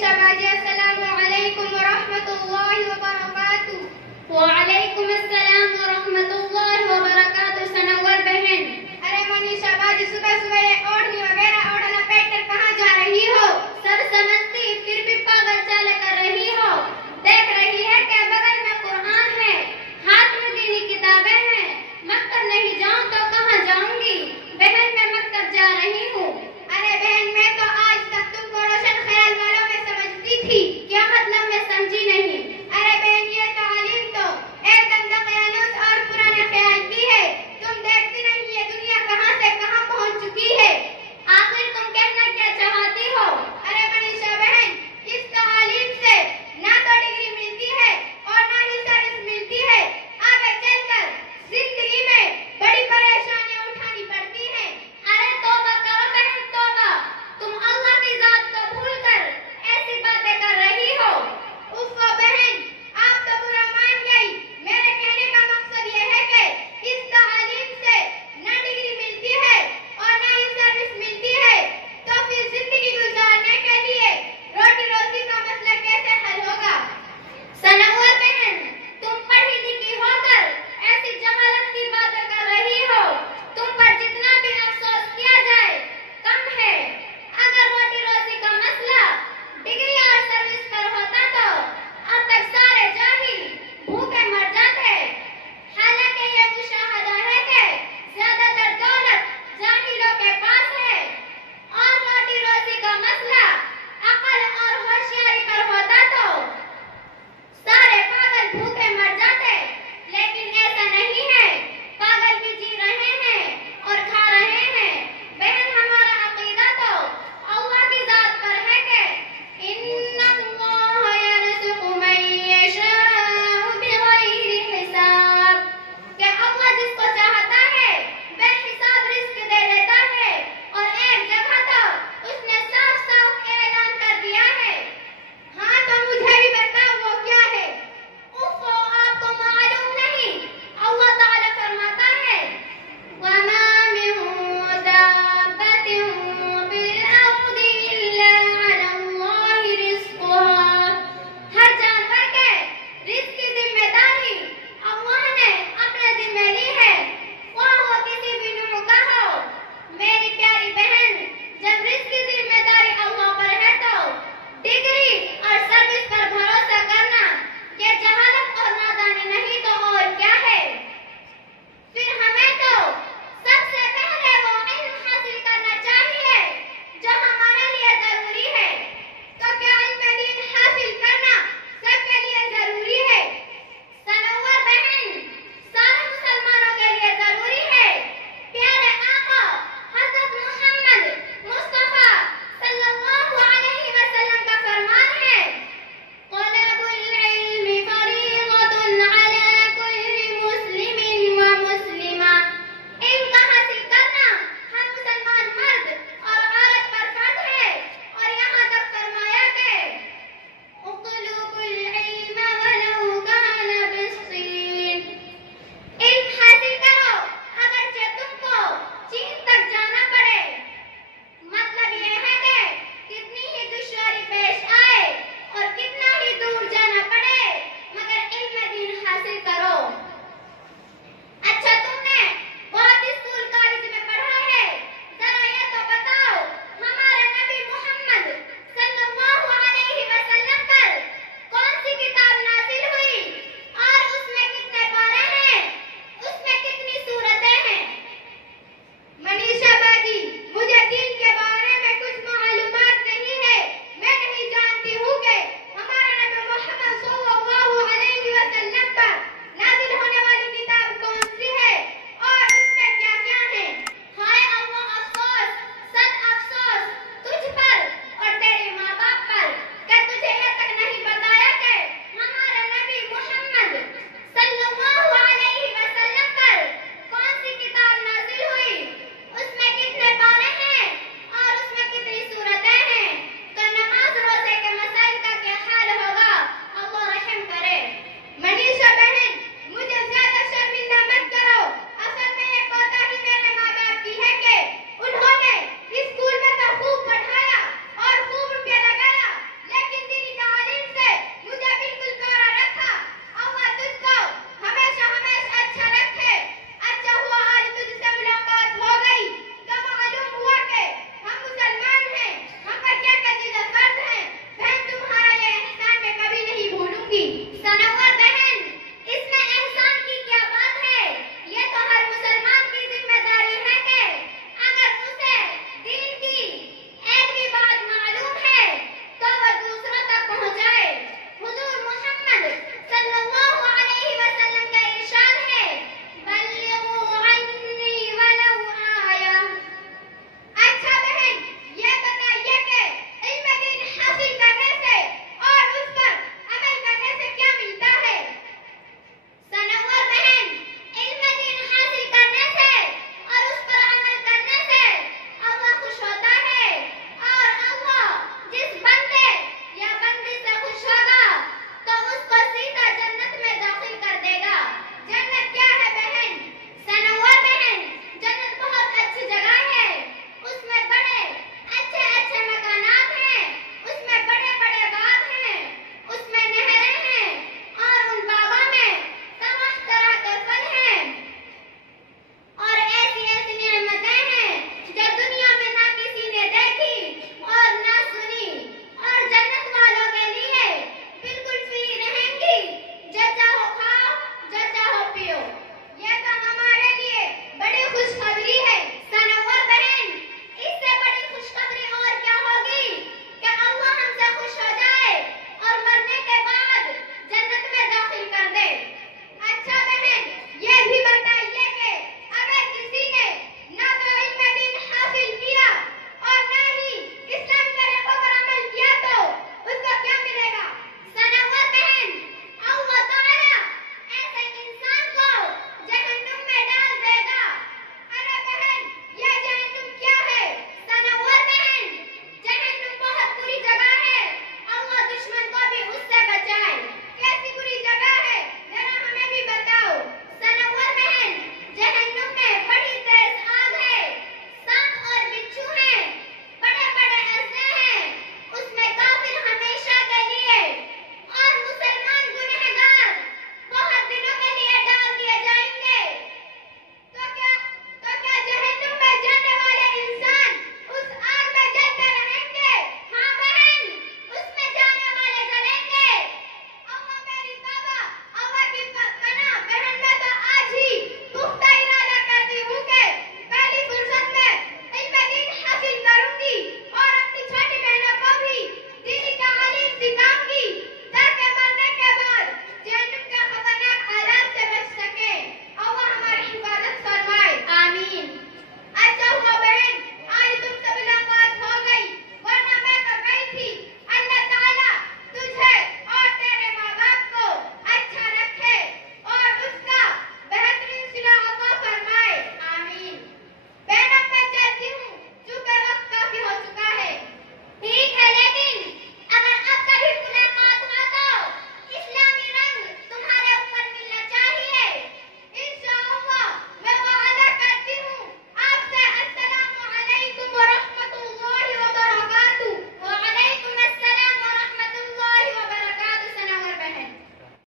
शहबाजी, अस्सलामु अलैकुम व रहमतुल्लाहि व बरकातुहू। वालेकुम अस्सलाम व रहमतुल्लाहि व बरकातुहू। सनव्वर बहन, अरे मनी शहबाजी, सुबह सुबह ये ओढ़नी वगैरह ओढ़ लपेट कर कहाँ जा रही हो? सब समझती फिर भी पागल चाल कर रही हो। देख रही है कि बगल में कुरान है, हाथ में दीनी किताबें हैं। मक्तब नहीं जाऊं तो कहाँ जाऊंगी? बहन, मैं मक्तब जा रही हूँ। अरे बहन, मैं तो आज तक तुमको रोशन ख्याल वालों में समझती थी। क्या मतलब? मैं समझी नहीं। अरे बहन, ये तालीम तो एक गंदा क़यानूस और पुराने ख्याल की है। तुम देखती नहीं ये दुनिया कहाँ से कहाँ पहुँच चुकी है। आखिर तुम कहना क्या चाहती हो? अरे मनीषा बहन, इस तालीम से ना तो डिग्री मिलती है और ना ही सर्विस मिलती है। आगे चलकर जिंदगी में बड़ी परेशानियां उठानी पड़ती हैं। अरे तौबा करो बहन, तौबा। तुम अल्लाह की जात को भूलकर ऐसी बातें कर रही हो। उफ बहन, आप तो बुरा मान गई। मेरे कहने का मकसद ये है कि इस तालीम से ना डिग्री मिलती है और ना ही सर्विस मिलती है, तो फिर जिंदगी गुजारने के लिए रोटी रोजी का मसला कैसे हल होगा? सनव्वर बहन, तुम पढ़ी लिखी होकर ऐसी जहालत की बातें कर रही हो। तुम पर जितना भी अफसोस किया जाए कम है। अगर रोटी रोजी का मसला डिग्री और सर्विस पर होता तो अब तक सारे जाहिल भूखे मर जाते। हालांकि ये मुशाहदा है कि ज्यादातर दौलत जाहिलों के पास है और रोटी रोजी का मसला अकल और होशियारी पर होता तो सारे पागल भूखे मर जाते। लेकिन ऐसा नहीं है। पागल भी जी रहे हैं और खा रहे हैं। बहन, हमारा अकीदा तो अल्लाह की जात पर है कि इन्नल्लाह यरज़ुक़ु मन यशाअ बिग़ैरि हिसाब, कि अल्लाह जिसको चाहता है बेहिसाब रिज़्क दे देता है। और एक जगह तो उसने साफ साफ ऐलान कर दिया है। हाँ, तो मुझे भी बताओ वो क्या है? उफ, आपको मालूम नहीं? अल्लाह ताला फरमाता है, वमा मिन दाब्बतिन फिल अर्दि इल्ला अलल्लाहि रिज़्क़ुहा। हर जानवर के रिज़्क की जिम्मेदारी अल्लाह ने अपने जिम्मे ली है, वह हो किसी भी नूह का हो। मेरी प्यारी बहन, जब रिज़्क की जिम्मेदारी अल्लाह पर है तो डिग्री और सर्विस पर भरोसा करना ये जहालत और नादानी नहीं तो और क्या है? फिर हमें तो सबसे पहले वो इल्म हासिल करना चाहिए जो हमारे लिए जरूरी है। तो क्या इल्म दीन हासिल करना सबके लिए जरूरी है? सनव्वर बहन, सारे मुसलमानों के लिए जरूरी है। प्यारे आका हज़रत मोहम्मद मुस्तफा सल्लल्लाहु अलैहि वसल्लम का फरमान है, तलबुल इल्मि फरीज़तुन अला कुल्लि मुस्लिमिन व मुस्लिमा। इल्म का हासिल करना हर मुसलमान मर्द और औरत पर फर्ज है। और यहाँ तक फरमाया कि उतलुबुल इल्म वलौ कान बिस्सीन। इल्म हासिल करो अगरचे तुमको चीन तक जाना पड़े। मतलब यह है कि कितनी ही दुश्वारी पेश